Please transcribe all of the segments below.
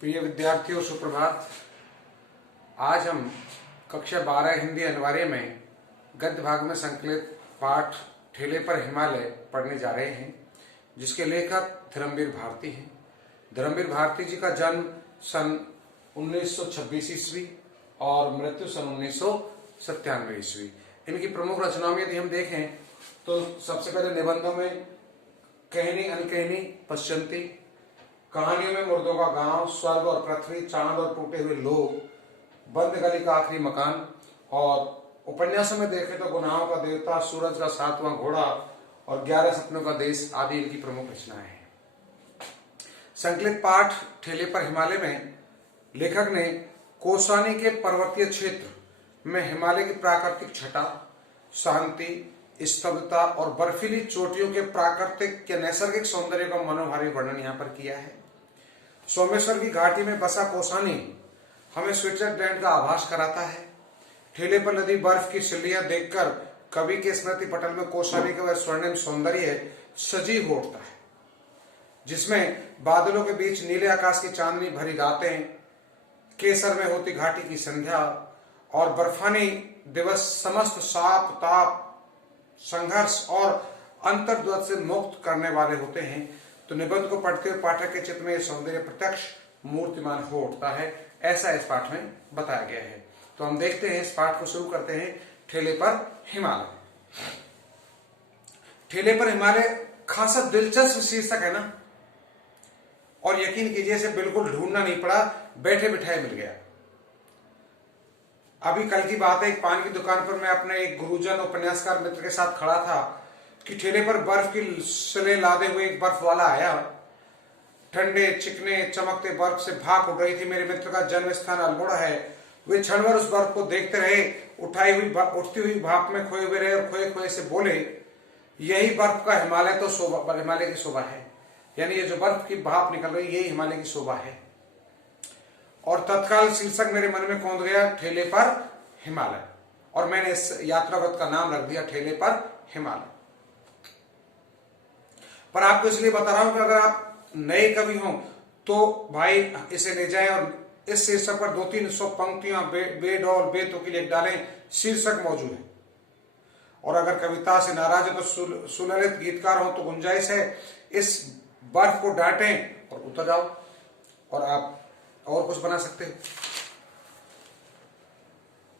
प्रिय विद्यार्थियों, सुप्रभात। आज हम कक्षा 12 हिंदी अनिवार्य में गद्य भाग में संकलित पाठ ठेले पर हिमालय पढ़ने जा रहे हैं, जिसके लेखक धर्मवीर भारती हैं। धर्मवीर भारती जी का जन्म सन 1926 ईस्वी और मृत्यु सन 1997 ईस्वी। इनकी प्रमुख रचनाओं में यदि हम देखें तो सबसे पहले निबंधों में कहनी अनकहनी, पश्चंती, कहानियों में मुर्दों का गांव, स्वर्ग और पृथ्वी, चांद और टूटे हुए लोग, बंद गली का आखिरी मकान, और उपन्यासों में देखें तो गुनाहों का देवता, सूरज का 7वां घोड़ा और 11 सपनों का देश आदि इनकी प्रमुख रचनाएं हैं। संकलित पाठ ठेले पर हिमालय में लेखक ने कौसानी के पर्वतीय क्षेत्र में हिमालय की प्राकृतिक छटा, शांति, स्तब्धता और बर्फीली चोटियों के प्राकृतिक या नैसर्गिक सौंदर्य का मनोहारी वर्णन यहाँ पर किया है। सोमेश्वर की घाटी में बसा कौसानी हमें स्विट्जरलैंड का आभास कराता है। ठेले पर लदी बर्फ की सिल्लियां देखकर कवि के स्मृति पटल में कौसानी का वह स्वर्णिम सौंदर्य सजीव उठता है, जिसमें बादलों के बीच नीले आकाश की चांदनी भरी रातें, केसर में होती घाटी की संध्या और बर्फानी दिवस समस्त साप, ताप, संघर्ष और अंतर्द्वंद से मुक्त करने वाले होते हैं। तो निबंध को पढ़ते हुए पाठक के चित्त में यह सौंदर्य प्रत्यक्ष मूर्तिमान हो उठता है, ऐसा इस पाठ में बताया गया है। तो हम देखते हैं, इस पाठ को शुरू करते हैं। ठेले पर हिमालय। ठेले पर हिमालय खासा दिलचस्प शीर्षक है ना, और यकीन कीजिए इसे बिल्कुल ढूंढना नहीं पड़ा, बैठे बिठाए मिल गया। अभी कल की बात है, एक पान की दुकान पर मैं अपने एक गुरुजन उपन्यासकार मित्र के साथ खड़ा था कि ठेले पर बर्फ की सिले लादे हुए एक बर्फ वाला आया। ठंडे चिकने चमकते बर्फ से भाप उठ रही थी। मेरे मित्र का जन्म स्थान अल्मोड़ा है। वे क्षण भर उस बर्फ को देखते रहे, उठती हुई भाप में खोए हुए रहे और खोए खोए से बोले, यही बर्फ का हिमालय तो शोभा, हिमालय की शोभा है। यानी ये जो बर्फ की भाप निकल रही है, यही हिमालय की शोभा है। और तत्काल शीर्षक मेरे मन में कौंध गया, ठेले पर हिमालय, और मैंने इस यात्रावत का नाम रख दिया ठेले पर हिमालय। पर आपको इसलिए बता रहा हूं कि अगर आप नए कवि हों तो भाई इसे ले जाएं और इस शीर्षक पर 200-300 पंक्तियां बेडौल बेतुकी लिख डालें। शीर्षक मौजूद है। और अगर कविता से नाराज है तो सुललित गीतकार हो तो गुंजाइश है, इस बर्फ को डांटें और उतर जाओ, और आप और कुछ बना सकते हो।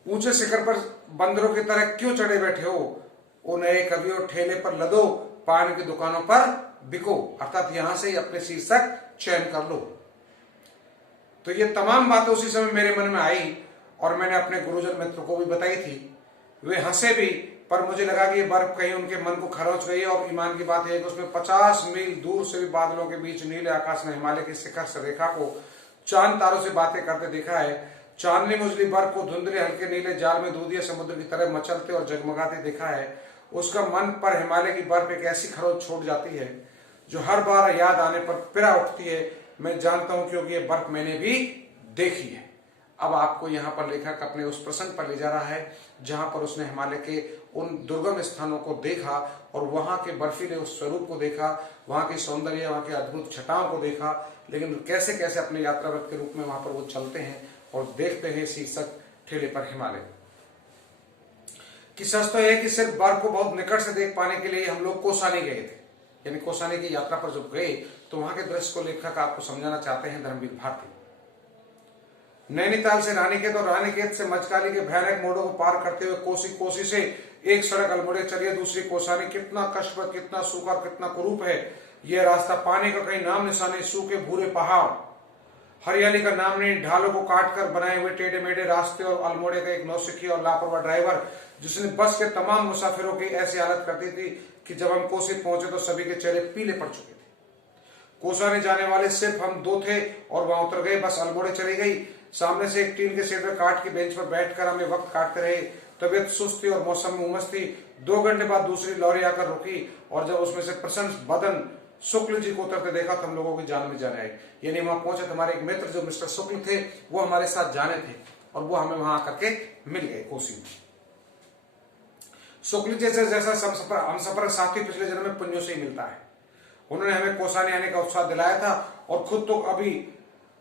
ऊंचे शिखर पर बंदरों की तरह क्यों चढ़े बैठे हो, ओ नए कवि, और ठेले पर लदो, पान की दुकानों पर बिको। अर्थात यहां से ही अपने शीर्षक चयन कर लो। तो ये तमाम बातें उसी समय मेरे मन में आई और मैंने अपने गुरुजन मित्र को भी बताई थी। वे हंसे भी, पर मुझे लगा कि ये बर्फ कहीं उनके मन को खरोच गई है। और ईमान की बात है कि उसमें 50 मील दूर से भी बादलों के बीच नीले आकाश में हिमालय की शिखर से रेखा को चांद तारों से बातें करते देखा है। चांदनी मुझली बर्फ को धुंधले हल्के नीले जाल में दूधिया समुद्र की तरह मचलते और जगमगाते देखा है। उसका मन पर हिमालय की बर्फ एक ऐसी खरोच छोड़ जाती है जो हर बार याद आने पर पिरा उठती है। मैं जानता हूं क्योंकि ये बर्फ मैंने भी देखी है। अब आपको यहाँ पर लेखक अपने उस प्रसंग पर ले जा रहा है जहां पर उसने हिमालय के उन दुर्गम स्थानों को देखा और वहां के बर्फीले उस स्वरूप को देखा, वहां के सौंदर्य, वहां के अद्भुत छटाओं को देखा। लेकिन कैसे कैसे अपने यात्रावत के रूप में वहां पर वो चलते हैं और देखते हैं। शीर्षक ठेले पर हिमालय की। सच तो यह है कि सिर्फ बर्फ को बहुत निकट से देख पाने के लिए हम लोग कौसानी गए थे। यानी कौसानी की यात्रा पर जब गए तो वहां के दृश्य को लेखक आपको समझाना चाहते हैं, धर्मवीर भारती। नैनीताल से रानीखेत और रानीखेत से मचकाली के भयानक मोड़ों को पार करते हुए कोसी से एक सड़क अल्मोड़े चलिए, दूसरी कौसानी। कितना कष्ट, कितना सूखा, कितना कुरूप है यह रास्ता। पानी का कहीं नाम निशान, सूखे भूरे पहाड़, हरियाली का नाम नहीं। ढालों को काटकर बनाए हुए टेढ़े मेढ़े रास्ते और अल्मोड़े का एक नौसिखिया और लापरवाह ड्राइवर जिसने बस के तमाम मुसाफिरों की ऐसी हालत कर दी थी कि जब हम कोसी पहुंचे तो सभी के चेहरे पीले पड़ चुके थे। कौसानी जाने वाले सिर्फ हम 2 थे और वहां उतर गए। बस अल्मोड़े चली गई। सामने से एक टीन के शेड में काट की बेंच पर बैठकर हमें वक्त काटते रहे। तबीयत सुस्त थी और मौसम में उमस थी। 2 घंटे बाद दूसरी लॉरी आकर रुकी और जब उसमें से प्रसन्न बदन शुक्ल जी को उतरते देखा तो हम लोगों की जान में जान आई। यानी वहां पहुंचे तो हमारे एक मित्र जो मिस्टर शुक्ल थे वो हमारे साथ जाने थे और वो हमें वहां आकर के मिल गए कोसी में। शुक्ल जी से जैसा हम सफर साथी पिछले जन्म में पुण्यों से ही मिलता है। उन्होंने हमें कौसानी आने का उत्साह दिलाया था और खुद तो अभी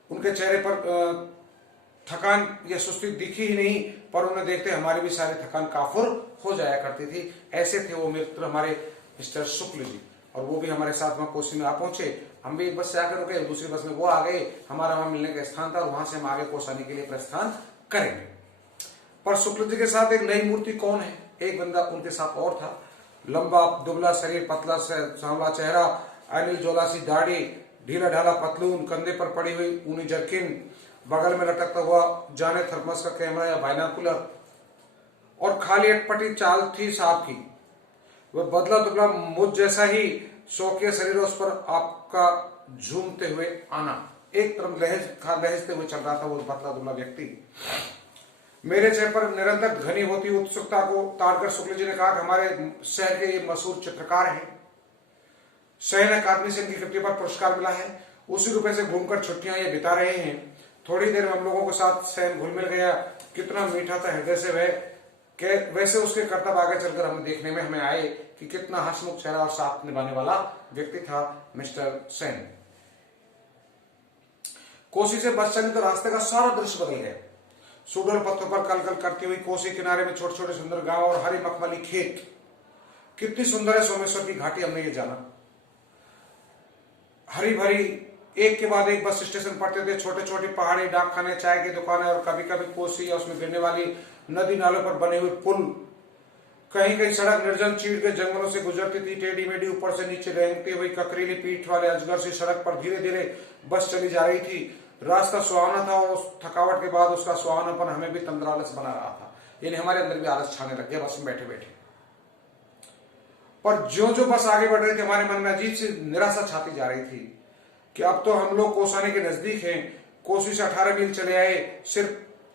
उनके चेहरे पर थकान या सुस्ती दिखी ही नहीं, पर उन्हें देखते हमारी भी सारी थकान काफुर हो जाया करती थी। ऐसे थे वो मित्र हमारे मिस्टर शुक्ल जी, और वो भी हमारे साथ में कोसी में आ पहुंचे। हम भी एक बस से आकर रुके, दूसरी बस में वो आ गए, हमारा वहां मिलने का स्थान था, वहां से हम आगे कोसानी के लिए प्रस्थान करेंगे। पर शुक्ल जी के साथ एक नई मूर्ति कौन है, एक बंदा उनके साथ और था, लंबा दुबला शरीर, पतला सांवला चेहरा, अनिल जोलासी दाढ़ी, ढीला ढाला पतलून, कंधे पर पड़ी हुई ऊनी जर्किन, बगल में लटकता हुआ जाने थर्मस का कैमरा या बाइनाकुलर, और खाली अटपटी चाल थी साहब की। वह बदला दुबला मुझ जैसा ही शौकिया शरीर, उस पर आपका झूमते हुए आना, एक तरफ लहजते हुए चल रहा था वो बदला दुबला व्यक्ति। मेरे चेहरे पर निरंतर घनी होती उत्सुकता को ताड़कर शुक्ल जी ने कहा कि हमारे शहर के ये मशहूर चित्रकार हैं, शहर अकादमी से इनकी कृति पर पुरस्कार मिला है, उसी रुपए से घूमकर छुट्टियां ये बिता रहे हैं। थोड़ी देर में हम लोगों के साथ सहन घुल मिल गया, कितना मीठा था हृदय से वह, वैसे उसके कर्तव्य आगे चलकर हमें देखने में हमें आए कि कितना हंसमुख चेहरा और साथ निभाने वाला व्यक्ति था मिस्टर सेन। कोसी से बस चली तो रास्ते का सारा दृश्य बदल गया। सुडौल पत्थरों पर कल कल करती हुई कोसी किनारे में छोटे छोटे सुंदर गांव और हरी मखमली खेत, कितनी सुंदर है सोमेश्वर की घाटी, हमने ये जाना। हरी भरी एक के बाद एक बस स्टेशन पड़ते थे, छोटे छोटे पहाड़ी, डाकखाने, चाय की दुकानें, और कभी कभी कोसी या उसमें गिरने वाली नदी नालों पर बने हुए पुल। कहीं कहीं सड़क निर्जन चीड़ के जंगलों से गुजरती थी, टेढ़ी मेढ़ी ऊपर से नीचे रेंगती हुई ककरीली पीठ वाले अजगर सी सड़क पर धीरे धीरे बस चली जा रही थी। रास्ता सुहावना था और उस थकावट के बाद उसका सुहावनापन हमें भी तंद्रालस बना रहा था, यानी हमारे अंदर भी आलस छाने लग गया बस में बैठे बैठे। पर ज्यो जो बस आगे बढ़ रही थी, हमारे मन में अजीब सी निराशा छाती जा रही थी कि अब तो हम लोग कोसानी के नजदीक हैं। कोसी से 18 मील चले आए,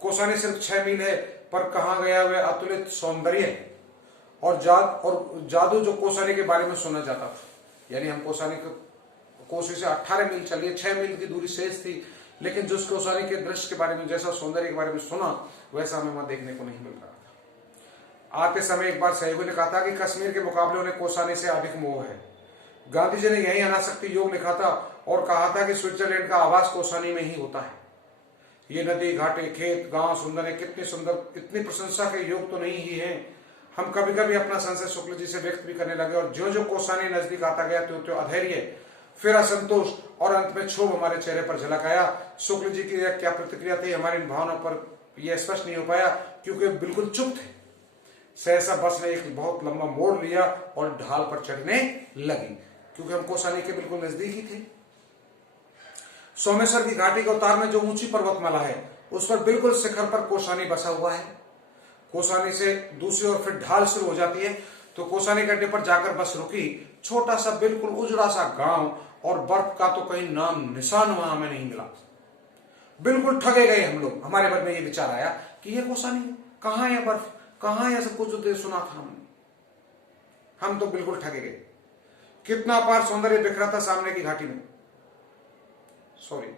कोसानी सिर्फ 6 मील है, पर कहां गया वह अतुलित सौंदर्य और जादू जो कोसानी के बारे में सुना जाता था। यानी हम कोसी से 18 मील चलिए, 6 मील की दूरी शेष थी, लेकिन जिस कोसानी के दृश्य के बारे में, जैसा सौंदर्य के बारे में सुना, वैसा हमें वहां देखने को नहीं मिल रहा था। आते समय एक बार सहयोगी ने कहा था कि कश्मीर के मुकाबले उन्हें कोसानी से अधिक मोह है। गांधी जी ने यही अनासक्ति योग लिखा था और कहा था कि स्विट्जरलैंड का आवास कोसानी में ही होता है। ये नदी, घाटे, खेत, गांव सुंदर है, कितनी सुंदर, इतनी प्रशंसा के योग तो नहीं ही है। हम कभी कभी अपना संशय शुक्ल जी से व्यक्त भी करने लगे, और ज्यो ज्यो कोसानी नजदीक आता गया त्यों त्यों अधैर्य, फिर असंतोष और अंत में क्षोभ हमारे चेहरे पर झलक आया। शुक्ल जी की क्या प्रतिक्रिया थी हमारी इन भावनाओं पर, यह स्पष्ट नहीं हो पाया क्योंकि बिल्कुल चुप थे। सहसा बस ने एक बहुत लंबा मोड़ लिया और ढाल पर चढ़ने लगी, क्योंकि हम कोसानी के बिल्कुल नजदीक ही थे। सोमेश्वर की घाटी के उतार में जो ऊंची पर्वतमाला है, उस पर बिल्कुल शिखर पर कोसानी बसा हुआ है। कोसानी से दूसरी ओर फिर ढाल शुरू हो जाती है, तो कोसानी के अड्डे पर जाकर बस रुकी। छोटा सा बिल्कुल उजड़ा सा गांव, और बर्फ का तो कहीं नाम निशान वहां हमें नहीं मिला। बिल्कुल ठगे गए हम लोग। हमारे मन में ये विचार आया कि ये कोसानी है, कहां है बर्फ, कहां है सब कुछ जो देर सुना था हमने। हम तो बिल्कुल ठगे गए। कितना अपार सौंदर्य बिखरा था सामने की घाटी में। सॉरी,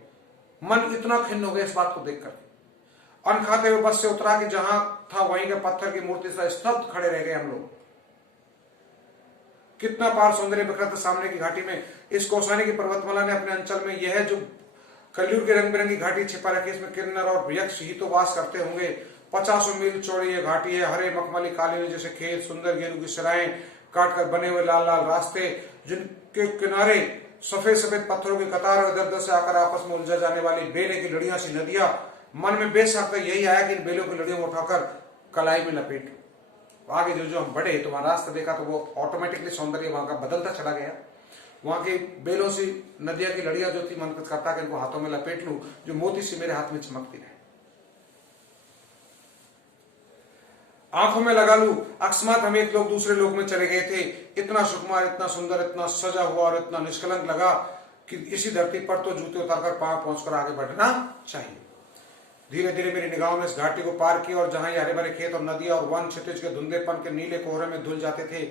मन इतना खिन्न हो गया इस बात को देखकर। अन्न खाते हुए बस से उतरा कि जहां था वहीं के पत्थर की मूर्ति से स्तब्ध खड़े रह गए हम लोग। कितना पार सौंदर्य बिखरा था सामने की घाटी में। इस कोसानी की पर्वतमाला ने अपने अंचल में यह जो कलयुग की रंग बिरंगी घाटी छिपा रखी, इसमें किन्नर और यक्ष ही तो वास करते होंगे। 50 मील चौड़ी ये घाटी है। हरे मखमली कालीन जैसे खेत, सुंदर गेरू की सराएं, काटकर बने हुए लाल लाल रास्ते, जिनके किनारे सफेद सफेद पत्थरों की कतार और इधर उधर से आकर आपस में उलझा जाने वाली बेले की लड़ियां सी नदियां। मन में बेशक यही आया कि इन बेलों की लड़ियों को उठाकर कलाई में लपेट। आगे जो जो हम बढ़े तो वहां रास्ता देखा तो वो ऑटोमेटिकली सौंदर्य वहां का बदलता चला गया। वहां की बेलों सी नदियां की लड़ियां जो थी, मन करता कि इनको हाथों में लपेट लूं, जो मोती सी मेरे हाथ में चमकती रहे, आंखों में लगा लूं। अकस्मात हम एक लोग दूसरे लोक में चले गए थे। इतना सुकुमार, इतना सुंदर, इतना सजा हुआ और इतना निष्कलंक लगा कि इसी धरती पर तो जूते उतारकर पांव पहुंचकर आगे बढ़ना चाहिए। धीरे धीरे मेरी निगाहों में इस घाटी को पार किया, और जहां ये हरे भरे खेत और नदी और वन क्षितिज के धुंधलेपन के नीले कोहरे में धुल जाते थे,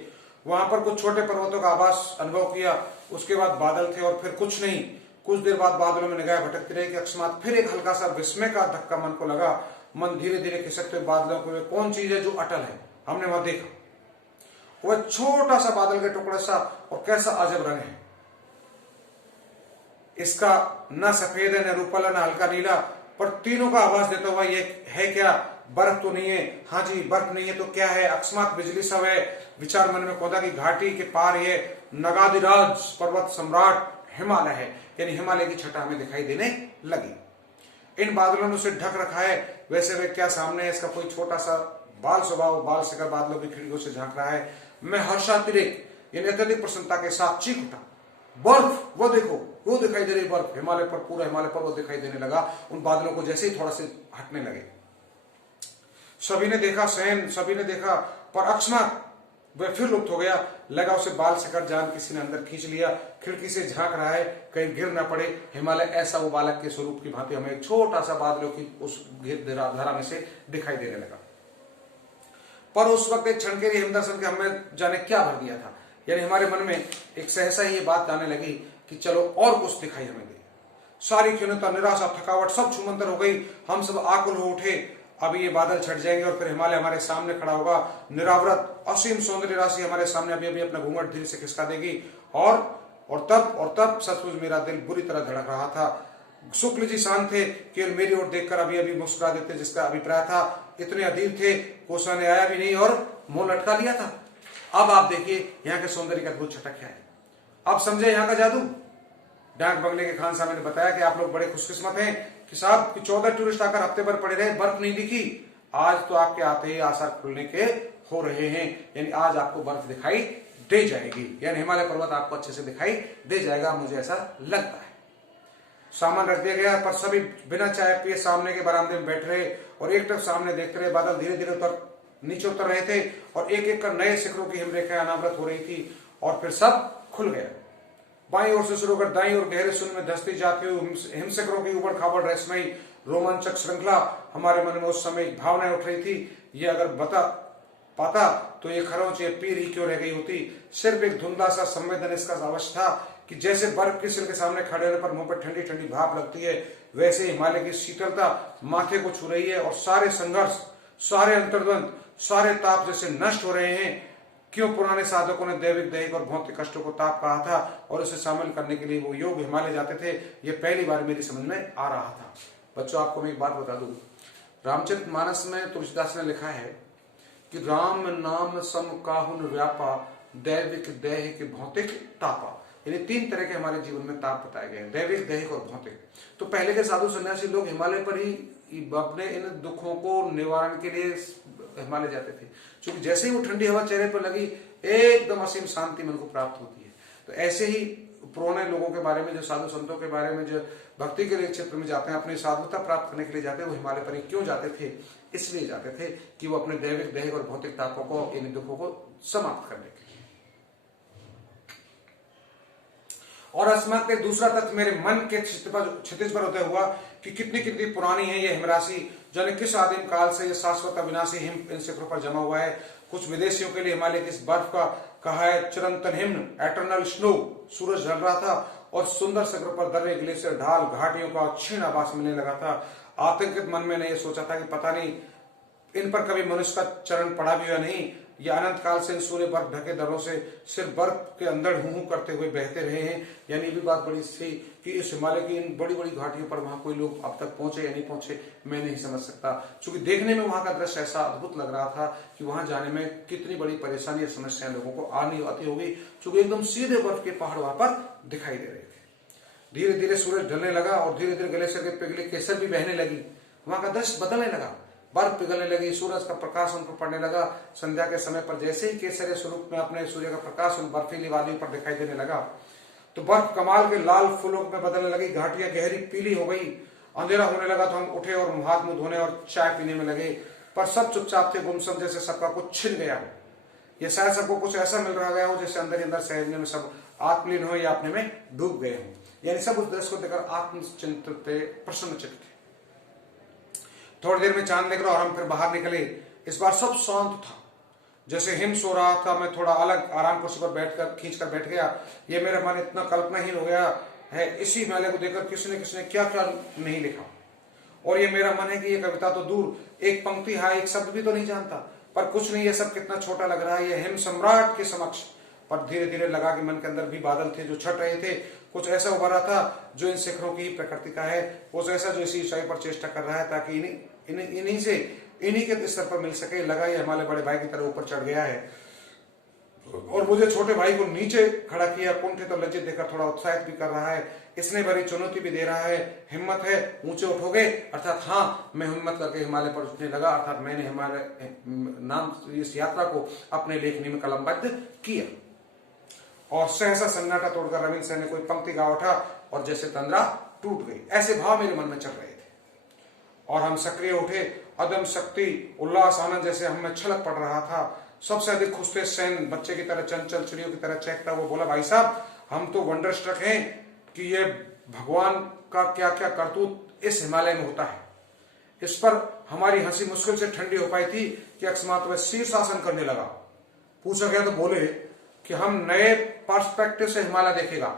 वहां पर कुछ छोटे पर्वतों का आभास अनुभव किया। उसके बाद बादल थे और फिर कुछ नहीं। कुछ देर बाद बादलों में निगाह भटकती रही कि अकस्मात फिर एक हल्का सा विस्मय का धक्का मन को लगा। मन धीरे धीरे खिसकते हुए बादलों को, कौन चीज है जो अटल है, हमने वहां देखा। वह छोटा सा बादल का टुकड़ा सा, और कैसा अजब रंग है। इसका न सफेद है, न रूपल है, न हल्का नीला, पर तीनों का आवाज देता हुआ ये है क्या? बर्फ तो नहीं है। हाँ जी, बर्फ नहीं है तो क्या है? अकस्मात बिजली सब है। विचार मन में कौदा की घाटी के पार ये नगाधिराज पर्वत सम्राट हिमालय है, यानी हिमालय की छटा हमें दिखाई देने लगी। इन बादलों ने उसे ढक रखा है, वैसे वे क्या सामने है इसका कोई छोटा सा बाल स्वभाव, बाल शिखर बादलों की खिड़कियों से झांक रहा है। मैं हर्षातिरेक यानी अत्यधिक प्रसन्नता के साथ चीख उठा, बर्फ, वो देखो, वो दिखाई दे रही बर्फ। हिमालय पर, पूरा हिमालय पर वो दिखाई देने लगा उन बादलों को जैसे ही थोड़ा से हटने लगे। सभी ने देखा, सहन सभी ने देखा, पर अकस्मात वह फिर लुप्त हो गया। लगा उसे बाल शिखर जान किसी ने अंदर खींच लिया, खिड़की से झांक रहा है कहीं गिर ना पड़े। हिमालय ऐसा वो बालक के स्वरूप की भांति हमें एक छोटा सा बादलों की उस धारा में से दिखाई देने लगा। पर उस वक्त एक क्षण के लिए हिमदर्शन के हमें जाने क्या भर दिया था, यानी हमारे मन में एक सहसा ही ये बात आने लगी कि चलो और कुछ दिखाई हमें दे। सारी खिन्नता, निराशा, थकावट सब छूमंतर हो गई। हम सब आकुल हो उठे, अभी ये बादल छट जाएंगे और फिर हिमालय हमारे सामने खड़ा होगा, निरावरत असीम सौंदर्य राशि हमारे सामने अभी अभी अपना घूंघट धीरे से खिसका देगी। और तब सचमुच मेरा दिल बुरी तरह धड़क रहा था। शुक्ल जी शांत थे, केवल मेरी ओर देखकर अभी अभी मुस्कुरा देते, जिसका अभिप्राय था इतने अधीर थे, कोसा ने आया भी नहीं और मुंह लटका लिया था। अब आप देखिए यहाँ के सौंदर्य का अद्भुत छटक क्या है। अब समझे यहाँ का जादू। डाक बंगले के खान साहब ने बताया कि आप लोग बड़े खुशकिस्मत हैं कि साहब 14 टूरिस्ट आकर हफ्ते भर पड़े रहे, बर्फ नहीं दिखी। आज तो आपके आते ही आसार खुलने के हो रहे हैं, यानी आज आपको बर्फ दिखाई दे जाएगी, यानी हिमालय पर्वत आपको अच्छे से दिखाई दे जाएगा, मुझे ऐसा लगता है। सामान रख दिया गया, पर सभी बिना चाय पिए सामने के बरामदे में बैठ रहे और एक तरफ सामने देखते रहे। बादल धीरे धीरे नीचे उतर रहे थे और एक एक कर नए शिखरों की हिमरेखाएं अनावृत हो रही थी और फिर सब खुल गया। बाईं ओर से शुरू कर दाईं ओर गहरे शून्य में धंसती जाती हुई हिमशिखरों की उबड़ खाबड़ रहस्यमयी रोमांचक श्रृंखला हमारे मन में उस समय भावनाएं उठ रही थी। ये अगर बता पाता तो ये खरोंच, ये पीर ही क्यों रह गई होती। सिर्फ एक धुंधला सा संवेदन इसका अवश्य था कि जैसे बर्फ की सिल के सामने खड़े होने पर मुंह पर ठंडी ठंडी भाप लगती है, वैसे हिमालय की शीतलता माथे को छू रही है और सारे संघर्ष, सारे अंतर्द्वंद, सारे ताप जैसे नष्ट हो रहे हैं। क्यों पुराने साधकों ने दैविक दैहिक और भौतिक कष्टों को ताप कहा था और उसे शामिल करने के लिए वो योग हिमालय जाते थे, ये पहली बार मेरी समझ में आ रहा था। बच्चों, आपको मैं एक बात बता दूं, रामचरितमानस में तुलसीदास ने लिखा है कि राम नाम सम काहुन व्यापा, दैविक दैहिक भौतिक तापा। यानी 3 तरह के हमारे जीवन में ताप बताए गए हैं, दैविक दैहिक और भौतिक। तो पहले के साधु सन्यासी लोग हिमालय पर ही अपने इन दुखों को निवारण के लिए हिमालय जाते थे, क्योंकि जैसे ही वो ठंडी हवा चेहरे पर लगी एकदम असीम शांति मन को प्राप्त होती है। तो ऐसे ही पुराने लोगों के बारे में, जो साधु संतों के बारे में, जो भक्ति के लिए क्षेत्र में जाते हैं, अपनी साधुता प्राप्त करने के लिए जाते हैं, वो हिमालय पर ही क्यों जाते थे? इसलिए जाते थे कि वो अपने दैविक दैहिक और भौतिक तापों को, इन दुखों को समाप्त करने के लिए। और अस्माक के दूसरा तथ्य मेरे मन के क्षितिज पर उदय हुआ कि कितनी कितनी पुरानी है ये हिमराशि, जाने किस आदिम काल से ये शाश्वत अविनाशी हिम इन शिखरों पर जमा हुआ है। कुछ विदेशियों के लिए हिमालय की इस बर्फ का कहा है चिरंतन हिम्न, एटर्नल स्नो। सूरज ढल रहा था और सुंदर शिखरों पर दर्रे, ग्लेशियर, ढाल, घाटियों का क्षीण आभास मिलने लगा था। आतंकित मन में ने यह सोचा था कि पता नहीं इन पर कभी मनुष्य का चरण पड़ा भी या नहीं। ये अनंत काल से सूर्य बर्फ ढके दरों से सिर्फ बर्फ के अंदर हूं करते हुए बहते रहे हैं। यानी ये भी बात बड़ी सी कि इस हिमालय की इन बड़ी बड़ी घाटियों पर वहां कोई लोग अब तक पहुंचे या नहीं पहुंचे, मैं नहीं समझ सकता। क्योंकि देखने में वहां का दृश्य ऐसा अद्भुत लग रहा था कि वहां जाने में कितनी बड़ी परेशानी या समस्याएं लोगों को आनी आती होगी, क्योंकि एकदम सीधे बर्फ के पहाड़ वहां पर दिखाई दे रहे थे। धीरे धीरे सूरज ढलने लगा और धीरे धीरे ग्लेशियर के पिघले केसर भी बहने लगी। वहां का दृश्य बदलने लगा, बर्फ पिघलने लगी, सूरज का प्रकाश उन पर पड़ने लगा। संध्या के समय पर जैसे ही केसरिया स्वरूप में अपने सूर्य का प्रकाश उन बर्फीली वादियों पर दिखाई देने लगा, तो बर्फ कमाल के लाल फूलों में बदलने लगी। घाटियां गहरी पीली हो गई। अंधेरा होने लगा तो हम उठे और हाथ मुंह धोने और चाय पीने में लगे, पर सब चुपचाप थे, गुमसुम, जैसे सबका कुछ छिन गया हो। यह शायद सबको कुछ ऐसा मिल रहा गया हो जैसे अंदर ही अंदर सहजने में सब आत्मलीन हो या अपने में डूब गए हो। यानी सब उस दृश्य को देखकर आत्मचिंतित थे, प्रसन्नचित्त थे। थोड़ी देर में चांद निकला और हम फिर बाहर निकले। इस बार सब शांत था, जैसे हिम सो रहा था। मैं थोड़ा अलग आराम कुर्सी पर बैठकर खींचकर बैठ गया। ये मेरा मन इतना कल्पनाहीन हो गया है, इसी हिमालय को देखकर किसने क्या क्या नहीं लिखा। और ये मेरा मन है कि ये कविता तो दूर, एक पंक्ति, हाँ एक शब्द भी तो नहीं जानता, पर कुछ नहीं, ये सब कितना छोटा लग रहा है। ये हिम सम्राट के समक्ष पर धीरे धीरे लगा कि मन के अंदर भी बादल थे जो छट रहे थे। कुछ ऐसा उभरा था जो इन शिखरों की प्रकृति का है, कुछ ऐसा जो इसी ऊंचाई पर चेष्टा कर रहा है ताकि इन्हीं के स्तर पर मिल सके। लगा ये हिमालय बड़े भाई की तरह ऊपर चढ़ गया है और मुझे छोटे भाई को नीचे खड़ा किया। कुंठित तो लज्जित देखकर थोड़ा उत्साहित भी कर रहा है, इसने बड़ी चुनौती भी दे रहा है। हिम्मत है, ऊंचे उठोगे? अर्थात हाँ, मैं हिम्मत करके हिमालय पर उठने लगा। अर्थात मैंने हिमालय नाम इस यात्रा को अपने लेखनी में कलमबद्ध किया। और सहसा सन्नाटा तोड़कर रविंद्र सेन ने कोई पंक्ति गा उठा और जैसे तंद्रा टूट गई। ऐसे भाव मेरे मन में चल रहे थे और हम सक्रिय उठे। अदम शक्ति, उल्लास, आनंद जैसे हम में छलक पड़ रहा था। सबसे अधिक खुश थे सेन, बच्चे की तरह चंचल, चिड़ियों की तरह चहकता। वो बोला, भाई साहब, हम तो वंडरस्ट्रक हैं कि ये भगवान का क्या क्या करतूत इस हिमालय में होता है। इस पर हमारी हंसी मुश्किल से ठंडी हो पाई थी कि अकस्मात वह शीर्षासन करने लगा। पूछा गया तो बोले कि हम नए पर्सपेक्टिव से हिमालय देखेगा।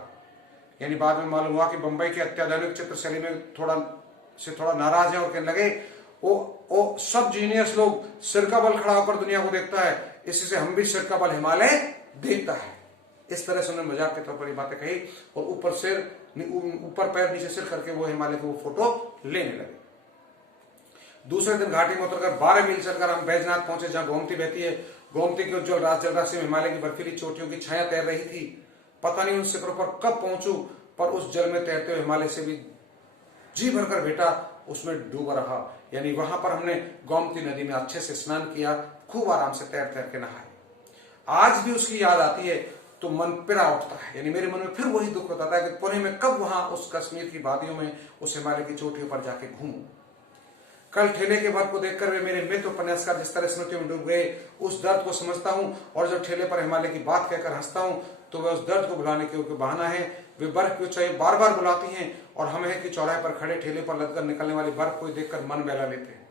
यानी बाद में मालूम हुआ कि बंबई की अत्याधुनिक चित्रशैली में थोड़ा नाराज है और कहने लगे, ओ सब जीनियस लोग सिर का बल खड़ा होकर दुनिया को देखता है, इसी से हम भी सिर का बल हिमालय देखता है। इस तरह से उन्होंने मजाक के तौर पर ये बातें कही और ऊपर पैर नीचे सिर करके वो हिमालय की वो फोटो लेने लगे। दूसरे दिन घाटी में उतरकर 12 मील चलकर हम बैजनाथ पहुंचे, जहां गोमती बहती है। गोमती के उज्जवल जलराशि में हिमालय की बर्फीली चोटियों की छाया तैर रही थी। पता नहीं उन शिखरों पर कब पहुंचू, पर उस जल में तैरते हुए हिमालय से भी जी भरकर बेटा उसमें डूबा रहा। यानी वहां पर हमने गोमती नदी में अच्छे से स्नान किया, खूब आराम से तैर तैर के नहाए। आज भी उसकी याद आती है तो मन पिरा उठता है। यानी मेरे मन में फिर वही दुख होता है कि पुणे में कब वहां उस कश्मीर की वादियों में उस हिमालय की चोटियों पर जाके घूमूं। कल ठेले के बर्फ को देखकर वे मेरे मित्र उपन्यासकार जिस तरह स्मृतियों में डूब गए, उस दर्द को समझता हूं। और जब ठेले पर हिमालय की बात कहकर हंसता हूं तो वह उस दर्द को भुलाने के बहाना है। वे बर्फ की ऊंचाई बार बार बुलाती हैं और हम है कि चौराहे पर खड़े ठेले पर लदकर निकलने वाली बर्फ को देखकर मन बहला लेते हैं।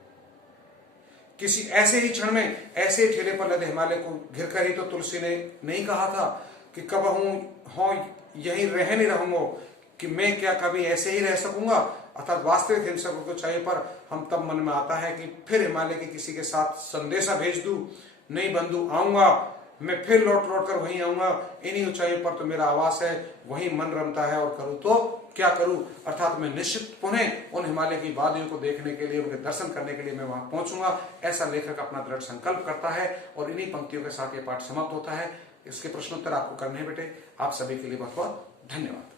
किसी ऐसे ही क्षण में ऐसे ही ठेले पर लदे हिमालय को घिरकर ही तो तुलसी ने नहीं कहा था कि कब हूं यहीं रह नहीं रहूंगा, कि मैं क्या कभी ऐसे ही रह सकूंगा। अर्थात वास्तविक हिंसकों की ऊंचाई पर हम तब मन में आता है कि फिर हिमालय के किसी के साथ संदेशा भेज दूं, नहीं बंधु आऊंगा, मैं फिर लौट कर वहीं आऊंगा। इन्हीं ऊंचाइयों पर तो मेरा आवास है, वहीं मन रमता है और करूं तो क्या करूं। अर्थात मैं निश्चित पुनः उन हिमालय की वादियों को देखने के लिए, उनके दर्शन करने के लिए मैं वहां पहुंचूंगा। ऐसा लेखक अपना दृढ़ संकल्प करता है और इन्हीं पंक्तियों के साथ ये पाठ समाप्त होता है। इसके प्रश्नोत्तर आपको करने हैं बेटे। आप सभी के लिए बहुत बहुत धन्यवाद।